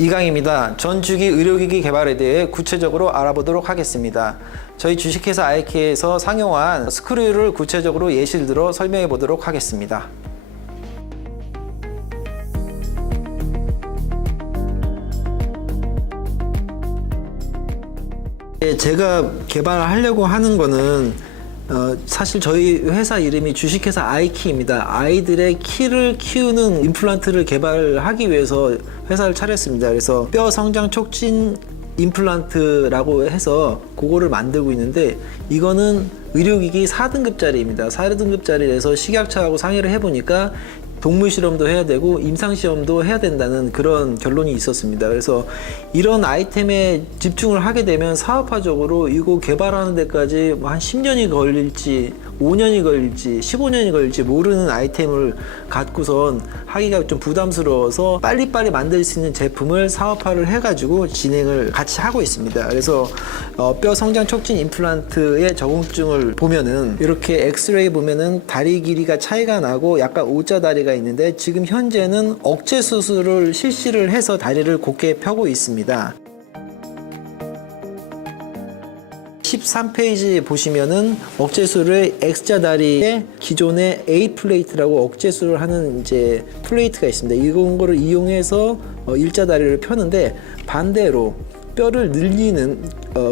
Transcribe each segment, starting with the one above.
이강입니다. 전주기 의료기기 개발에 대해 구체적으로 알아보도록 하겠습니다. 저희 주식회사 아이케에서 상용한 스크류를 구체적으로 예시를 들어 설명해 보도록 하겠습니다. 제가 개발하려고 하는 거는 사실 저희 회사 이름이 주식회사 아이키입니다. 아이들의 키를 키우는 임플란트를 개발하기 위해서 회사를 차렸습니다. 그래서 뼈 성장 촉진 임플란트라고 해서 그거를 만들고 있는데, 이거는 의료기기 4등급짜리입니다. 4등급짜리에서 식약처하고 상의를 해보니까 동물 실험도 해야 되고 임상 시험도 해야 된다는 그런 결론이 있었습니다. 그래서 이런 아이템에 집중을 하게 되면 사업화적으로 이거 개발하는 데까지 한 10년이 걸릴지 5년이 걸릴지 15년이 걸릴지 모르는 아이템을 갖고선 하기가 좀 부담스러워서 빨리빨리 만들 수 있는 제품을 사업화를 해가지고 진행을 같이 하고 있습니다. 그래서 뼈 성장 촉진 임플란트의 적응증을 보면은 이렇게 엑스레이 보면은 다리 길이가 차이가 나고 약간 O자 다리가 있는데, 지금 현재는 억제 수술을 실시를 해서 다리를 곧게 펴고 있습니다. 13페이지 보시면은 억제술의 X자 다리에 기존의 A 플레이트라고 억제술을 하는 이제 플레이트가 있습니다. 이런 거를 이용해서 일자 다리를 펴는데, 반대로 뼈를 늘리는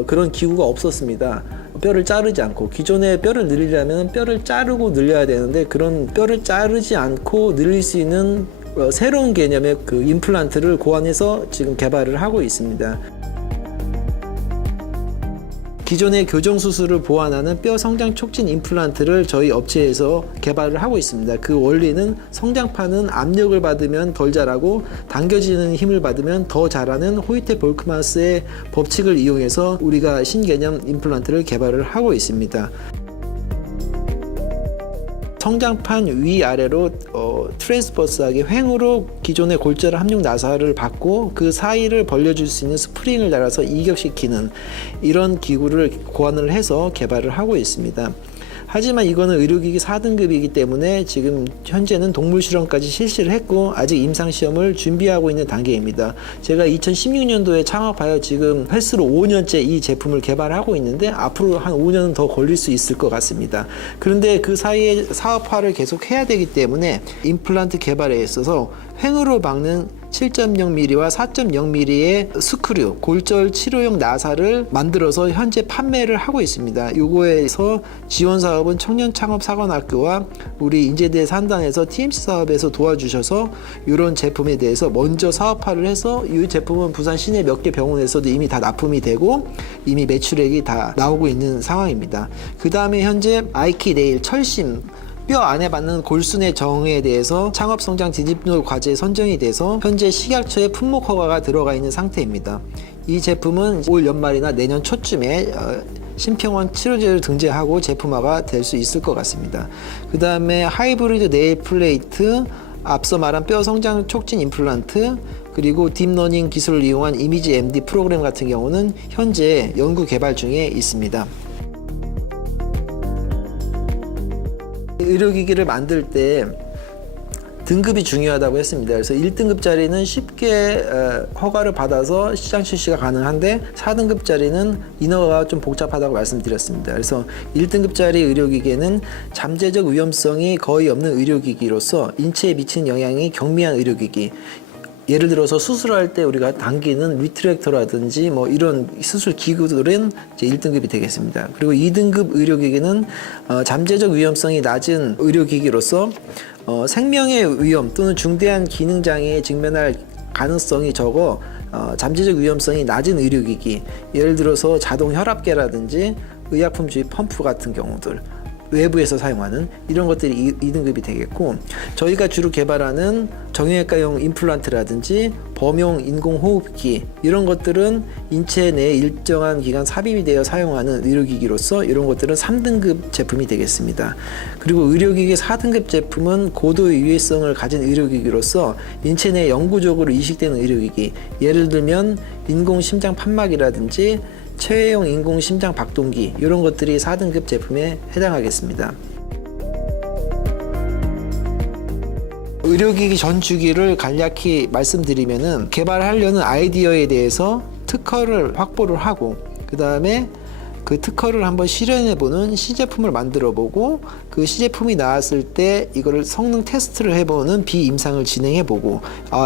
그런 기구가 없었습니다. 뼈를 자르지 않고, 기존에 뼈를 늘리려면 뼈를 자르고 늘려야 되는데, 그런 뼈를 자르지 않고 늘릴 수 있는 새로운 개념의 그 임플란트를 고안해서 지금 개발을 하고 있습니다. 기존의 교정 수술을 보완하는 뼈 성장 촉진 임플란트를 저희 업체에서 개발을 하고 있습니다. 그 원리는 성장판은 압력을 받으면 덜 자라고 당겨지는 힘을 받으면 더 자라는 호이테 볼크마스의 법칙을 이용해서 우리가 신개념 임플란트를 개발을 하고 있습니다. 성장판 위아래로 트랜스버스하게 횡으로 기존의 골절 함육 나사를 받고 그 사이를 벌려줄 수 있는 스프링을 달아서 이격시키는 이런 기구를 고안을 해서 개발을 하고 있습니다. 하지만 이거는 의료기기 4등급이기 때문에 지금 현재는 동물 실험까지 실시를 했고 아직 임상시험을 준비하고 있는 단계입니다. 제가 2016년도에 창업하여 지금 횟수로 5년째 이 제품을 개발하고 있는데, 앞으로 한 5년은 더 걸릴 수 있을 것 같습니다. 그런데 그 사이에 사업화를 계속 해야 되기 때문에 임플란트 개발에 있어서 횡으로 박는 7.0mm와 4.0mm의 스크류, 골절 치료용 나사를 만들어서 현재 판매를 하고 있습니다. 요거에서 지원 사업은 청년창업사관학교와 우리 인제대 산단에서 TMC 사업에서 도와주셔서 이런 제품에 대해서 먼저 사업화를 해서 이 제품은 부산 시내 몇 개 병원에서도 이미 다 납품이 되고 이미 매출액이 다 나오고 있는 상황입니다. 그 다음에 현재 아이키 네일 철심, 뼈 안에 받는 골순의 정에 대해서 창업성장 진입로 과제에 선정이 돼서 현재 식약처의 품목 허가가 들어가 있는 상태입니다. 이 제품은 올 연말이나 내년 초쯤에 심평원 치료제를 등재하고 제품화가 될 수 있을 것 같습니다. 그 다음에 하이브리드 네일 플레이트, 앞서 말한 뼈 성장 촉진 임플란트, 그리고 딥러닝 기술을 이용한 이미지 MD 프로그램 같은 경우는 현재 연구 개발 중에 있습니다. 의료기기를 만들 때 등급이 중요하다고 했습니다. 그래서 1등급짜리는 쉽게 허가를 받아서 시장 출시가 가능한데 4등급짜리는 인허가가 좀 복잡하다고 말씀드렸습니다. 그래서 1등급짜리 의료기기는 잠재적 위험성이 거의 없는 의료기기로서 인체에 미치는 영향이 경미한 의료기기, 예를 들어서 수술할 때 우리가 당기는 리트랙터라든지 뭐 이런 수술 기구들은 이제 1등급이 되겠습니다. 그리고 2등급 의료기기는 잠재적 위험성이 낮은 의료기기로서 생명의 위험 또는 중대한 기능장애에 직면할 가능성이 적어 잠재적 위험성이 낮은 의료기기, 예를 들어서 자동 혈압계라든지 의약품 주입 펌프 같은 경우들, 외부에서 사용하는 이런 것들이 2등급이 되겠고, 저희가 주로 개발하는 정형외과용 임플란트라든지 범용 인공호흡기, 이런 것들은 인체 내에 일정한 기간 삽입이 되어 사용하는 의료기기로서 이런 것들은 3등급 제품이 되겠습니다. 그리고 의료기기 4등급 제품은 고도의 유해성을 가진 의료기기로서 인체 내에 영구적으로 이식되는 의료기기, 예를 들면 인공심장 판막이라든지 체외용 인공심장 박동기, 이런 것들이 4등급 제품에 해당하겠습니다. 의료기기 전 주기를 간략히 말씀드리면은 개발하려는 아이디어에 대해서 특허를 확보를 하고 그 다음에 그 특허를 한번 실현해보는 시제품을 만들어보고 그 시제품이 나왔을 때 이거를 성능 테스트를 해보는 비임상을 진행해보고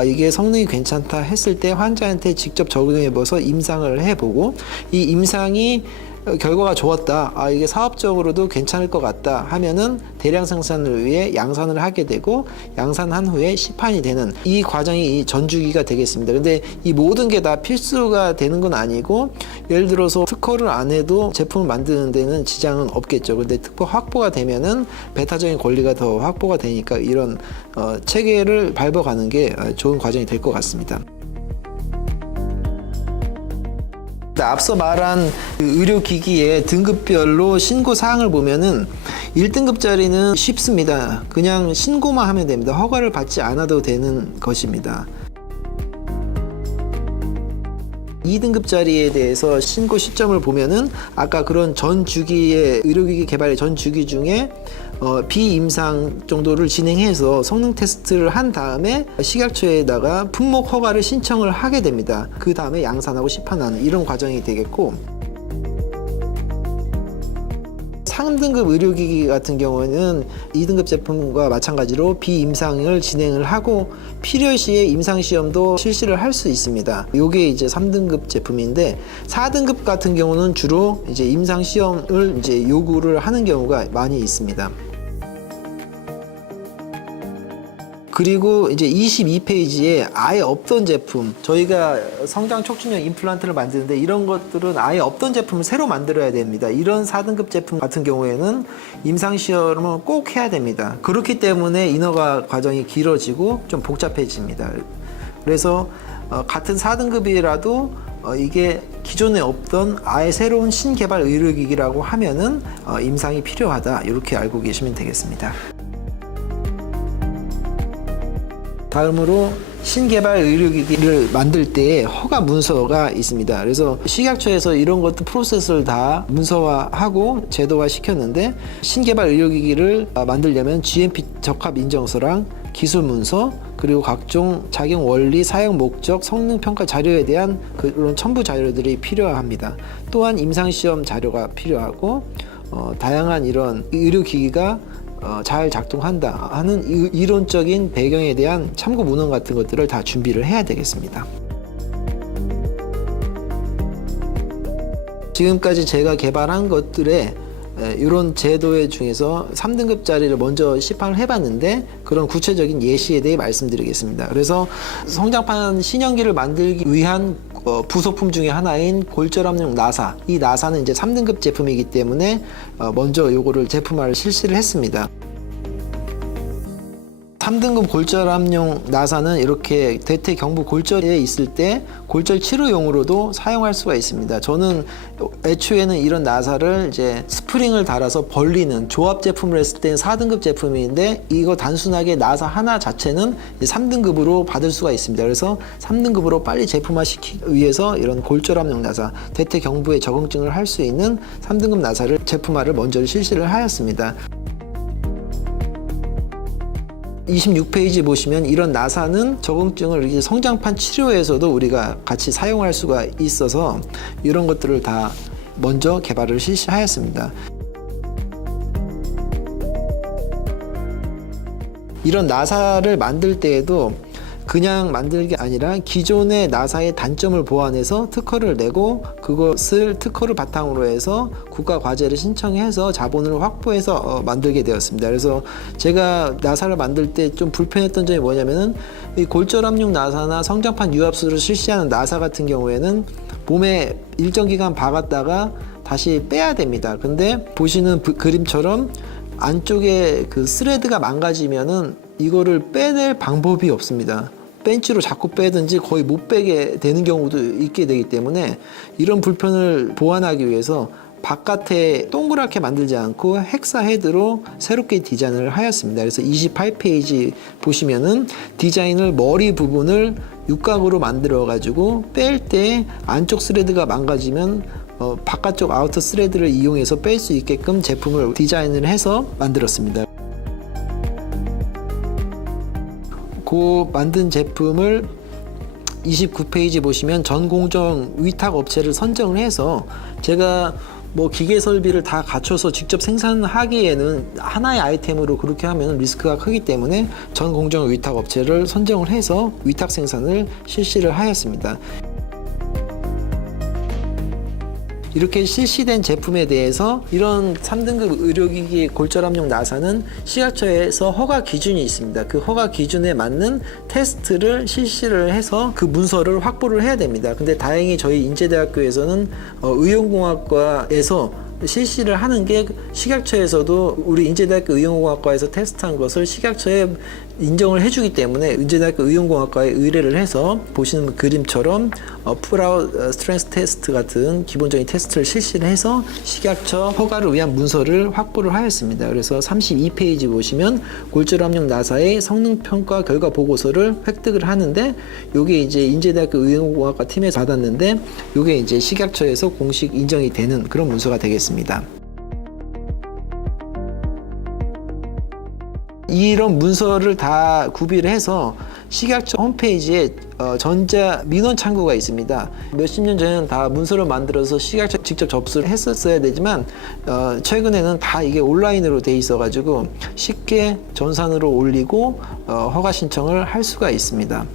이게 성능이 괜찮다 했을 때 환자한테 직접 적용해봐서 임상을 해보고 이 임상이 결과가 좋았다. 이게 사업적으로도 괜찮을 것 같다 하면은 대량 생산을 위해 양산을 하게 되고 양산한 후에 시판이 되는 이 과정이 이 전주기가 되겠습니다. 근데 이 모든 게 다 필수가 되는 건 아니고 예를 들어서 특허를 안 해도 제품을 만드는 데는 지장은 없겠죠. 근데 특허 확보가 되면은 배타적인 권리가 더 확보가 되니까 이런 체계를 밟아가는 게 좋은 과정이 될 것 같습니다. 앞서 말한 의료기기의 등급별로 신고 사항을 보면은 1등급짜리는 쉽습니다. 그냥 신고만 하면 됩니다. 허가를 받지 않아도 되는 것입니다. 2등급짜리에 대해서 신고 시점을 보면은 아까 그런 전 주기의 의료기기 개발의 전 주기 중에 비임상 정도를 진행해서 성능 테스트를 한 다음에 식약처에다가 품목 허가를 신청을 하게 됩니다. 그 다음에 양산하고 시판하는 이런 과정이 되겠고 3등급 의료기기 같은 경우에는 2등급 제품과 마찬가지로 비임상을 진행을 하고 필요시에 임상시험도 실시를 할 수 있습니다. 이게 이제 3등급 제품인데 4등급 같은 경우는 주로 이제 임상시험을 이제 요구를 하는 경우가 많이 있습니다. 그리고 이제 22페이지에 아예 없던 제품, 저희가 성장 촉진형 임플란트를 만드는데 이런 것들은 아예 없던 제품을 새로 만들어야 됩니다. 이런 4등급 제품 같은 경우에는 임상시험을 꼭 해야 됩니다. 그렇기 때문에 인허가 과정이 길어지고 좀 복잡해집니다. 그래서 같은 4등급이라도 이게 기존에 없던 아예 새로운 신개발 의료기기라고 하면은 임상이 필요하다, 이렇게 알고 계시면 되겠습니다. 다음으로 신개발 의료기기를 만들 때에 허가 문서가 있습니다. 그래서 식약처에서 이런 것도 프로세스를 다 문서화하고 제도화 시켰는데 신개발 의료기기를 만들려면 GMP 적합 인정서랑 기술 문서 그리고 각종 작용 원리, 사용 목적, 성능 평가 자료에 대한 그런 첨부 자료들이 필요합니다. 또한 임상시험 자료가 필요하고 다양한 이런 의료기기가 잘 작동한다 하는 이론적인 배경에 대한 참고 문헌 같은 것들을 다 준비를 해야 되겠습니다. 지금까지 제가 개발한 것들에 이런 제도의 중에서 3등급짜리를 먼저 시판을 해봤는데 그런 구체적인 예시에 대해 말씀드리겠습니다. 그래서 성장판 신형기를 만들기 위한 부속품 중에 하나인 골절압용 나사, 이 나사는 이제 3등급 제품이기 때문에 먼저 요거를 제품화를 실시를 했습니다. 3등급 골절압용 나사는 이렇게 대퇴 경부 골절에 있을 때 골절 치료용으로도 사용할 수가 있습니다. 저는 애초에는 이런 나사를 이제 스프링을 달아서 벌리는 조합 제품을 했을 때는 4등급 제품인데 이거 단순하게 나사 하나 자체는 3등급으로 받을 수가 있습니다. 그래서 3등급으로 빨리 제품화시키기 위해서 이런 골절압용 나사, 대퇴 경부에 적응증을 할 수 있는 3등급 나사를 제품화를 먼저 실시를 하였습니다. 26페이지 보시면 이런 나사는 적응증을 이제 성장판 치료에서도 우리가 같이 사용할 수가 있어서 이런 것들을 다 먼저 개발을 실시하였습니다. 이런 나사를 만들 때에도 그냥 만드는 게 아니라 기존의 나사의 단점을 보완해서 특허를 내고 그것을 특허를 바탕으로 해서 국가 과제를 신청해서 자본을 확보해서 만들게 되었습니다. 그래서 제가 나사를 만들 때 좀 불편했던 점이 뭐냐면은 이 골절압용 나사나 성장판 유압수를 실시하는 나사 같은 경우에는 몸에 일정 기간 박았다가 다시 빼야 됩니다. 근데 보시는 그림처럼 안쪽에 그 스레드가 망가지면은 이거를 빼낼 방법이 없습니다. 벤치로 자꾸 빼든지 거의 못 빼게 되는 경우도 있게 되기 때문에 이런 불편을 보완하기 위해서 바깥에 동그랗게 만들지 않고 헥사 헤드로 새롭게 디자인을 하였습니다. 그래서 28페이지 보시면은 디자인을 머리 부분을 육각으로 만들어 가지고 뺄 때 안쪽 스레드가 망가지면 바깥쪽 아우터 스레드를 이용해서 뺄 수 있게끔 제품을 디자인을 해서 만들었습니다. 그 만든 제품을 29페이지 보시면 전 공정 위탁 업체를 선정을 해서 제가 뭐 기계 설비를 다 갖춰서 직접 생산하기에는 하나의 아이템으로 그렇게 하면 리스크가 크기 때문에 전 공정 위탁 업체를 선정을 해서 위탁 생산을 실시를 하였습니다. 이렇게 실시된 제품에 대해서 이런 3등급 의료기기 골절압용 나사는 식약처에서 허가 기준이 있습니다. 그 허가 기준에 맞는 테스트를 실시를 해서 그 문서를 확보를 해야 됩니다. 근데 다행히 저희 인제대학교에서는 의용공학과에서 실시를 하는 게 식약처에서도 우리 인제대학교 의용공학과에서 테스트한 것을 식약처에 인정을 해주기 때문에 인제대학교 의용공학과에 의뢰를 해서 보시는 그림처럼 풀아웃 스트렝스 테스트 같은 기본적인 테스트를 실시를 해서 식약처 허가를 위한 문서를 확보를 하였습니다. 그래서 32페이지 보시면 골절압용 나사의 성능평가 결과 보고서를 획득을 하는데 요게 이제 인제대학교 의용공학과 팀에서 받았는데 요게 이제 식약처에서 공식 인정이 되는 그런 문서가 되겠습니다. 이런 문서를 다 구비를 해서 식약처 홈페이지에 전자 민원 창구가 있습니다. 몇십 년 전에는 다 문서를 만들어서 식약처 직접 접수를 했었어야 되지만 최근에는 다 이게 온라인으로 돼 있어 가지고 쉽게 전산으로 올리고 허가 신청을 할 수가 있습니다.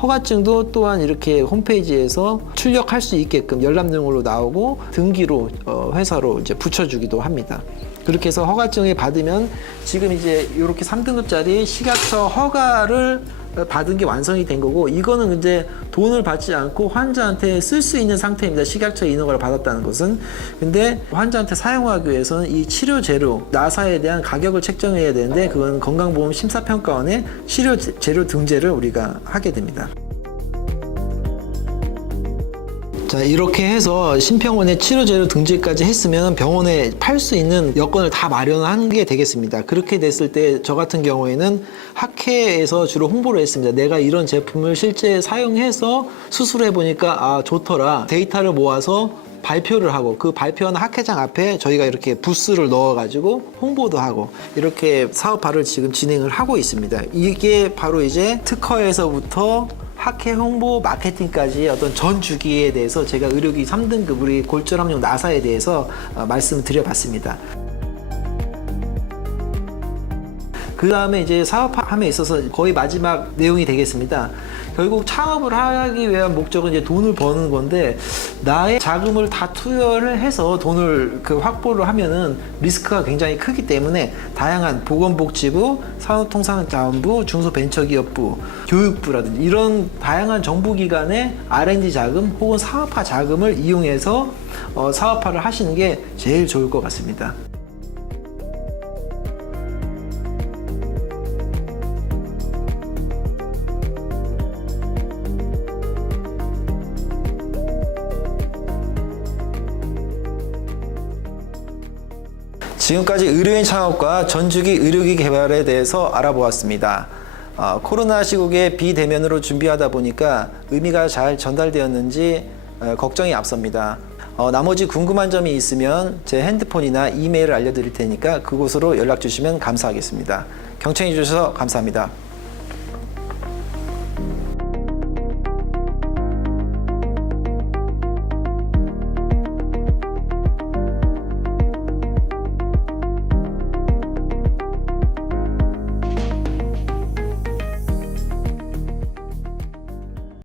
허가증도 또한 이렇게 홈페이지에서 출력할 수 있게끔 열람용으로 나오고 등기로 회사로 이제 붙여주기도 합니다. 그렇게 해서 허가증을 받으면 지금 이제 이렇게 3등급짜리 식약처 허가를 받은 게 완성이 된 거고, 이거는 이제 돈을 받지 않고 환자한테 쓸 수 있는 상태입니다. 식약처 인허가를 받았다는 것은. 근데 환자한테 사용하기 위해서는 이 치료 재료, 나사에 대한 가격을 책정해야 되는데 그건 건강보험 심사평가원에 치료 재료 등재를 우리가 하게 됩니다. 자, 이렇게 해서 심평원에 치료재료 등재까지 했으면 병원에 팔 수 있는 여건을 다 마련하는 게 되겠습니다. 그렇게 됐을 때 저 같은 경우에는 학회에서 주로 홍보를 했습니다. 내가 이런 제품을 실제 사용해서 수술해 보니까 아, 좋더라. 데이터를 모아서 발표를 하고 그 발표하는 학회장 앞에 저희가 이렇게 부스를 넣어가지고 홍보도 하고 이렇게 사업화를 지금 진행을 하고 있습니다. 이게 바로 이제 특허에서부터 학회 홍보 마케팅까지 어떤 전 주기에 대해서 제가 의료기 3등급 우리 골절압용 나사에 대해서 말씀드려봤습니다. 그 다음에 이제 사업함에 있어서 거의 마지막 내용이 되겠습니다. 결국 창업을 하기 위한 목적은 이제 돈을 버는 건데, 나의 자금을 다 투여를 해서 돈을 확보를 하면은 리스크가 굉장히 크기 때문에 다양한 보건복지부, 산업통상자원부, 중소벤처기업부, 교육부라든지 이런 다양한 정부기관의 R&D 자금 혹은 사업화 자금을 이용해서 사업화를 하시는 게 제일 좋을 것 같습니다. 지금까지 의료인 창업과 전주기 의료기 개발에 대해서 알아보았습니다. 코로나 시국에 비대면으로 준비하다 보니까 의미가 잘 전달되었는지 걱정이 앞섭니다. 나머지 궁금한 점이 있으면 제 핸드폰이나 이메일을 알려드릴 테니까 그곳으로 연락 주시면 감사하겠습니다. 경청해 주셔서 감사합니다.